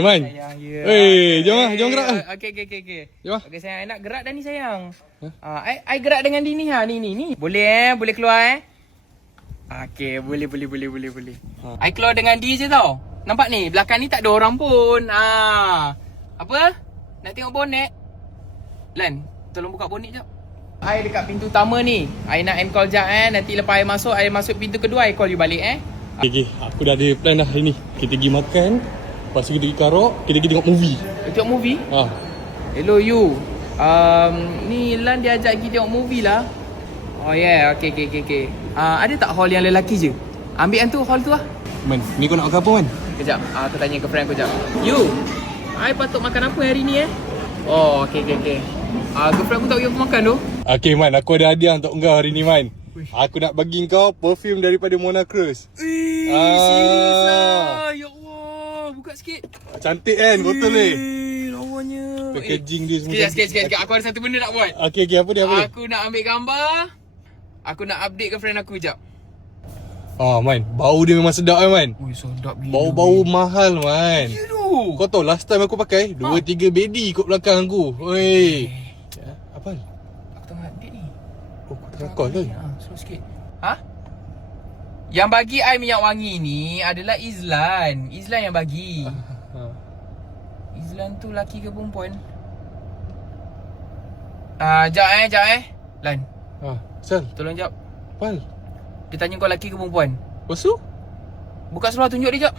Man. Sayang, ya. Jom lah, jom gerak. Okey. Jom lah. Okey sayang, I nak gerak dah ni sayang. I gerak dengan dia ni ni. Boleh boleh keluar Okey, boleh. I keluar dengan dia je tau. Nampak ni, belakang ni tak ada orang pun. Apa? Nak tengok bonet? Lan, tolong buka bonet jap. I dekat pintu utama ni. I nak end call jap Nanti lepas I masuk pintu kedua, I call you balik Okay, aku dah ada plan dah hari ni. Kita pergi makan, lepas tu kita pergi karaoke, kita pergi tengok movie. Tengok movie? Hello you. Ni Lan dia ajak pergi tengok movie lah. Oh yeah, okay. Ada tak hall yang lelaki je? Ambil yang tu, hall tu lah. Man, ni kau nak makan apa man? Kejap, aku tanya ke friend aku jap. You, I patut makan apa hari ni Oh, okay. Girlfriend aku tak pergi aku makan tu. Okay man, aku ada hadiah untuk kau hari ni man. Aku nak bagi kau perfume daripada Mona Cruz. Serius lah. Ya Allah, buka sikit. Cantik kan botol ni? Lawanya. Packaging dia semua. Sikit. Aku ada satu benda nak buat. Okay, apa dia? Aku nak ambil gambar. Aku nak update girlfriend aku jap. Man, bau dia memang sedap man. Ui, sedap gila. Bau-bau mahal man. Ya tu. Kau tahu last time aku pakai 2-3 bedi kot belakang aku. Oi. Apa? Aku tengah update ni. Oh, kau tengah call ke? Slow sikit. Yang bagi I minyak wangi ni adalah Izlan. Izlan yang bagi. Izlan tu laki ke perempuan? Jap Lan, Sal, tolong jap. Pal. Dia tanya kau laki ke perempuan? Lepas tu? Buka seluar tunjuk dia jap.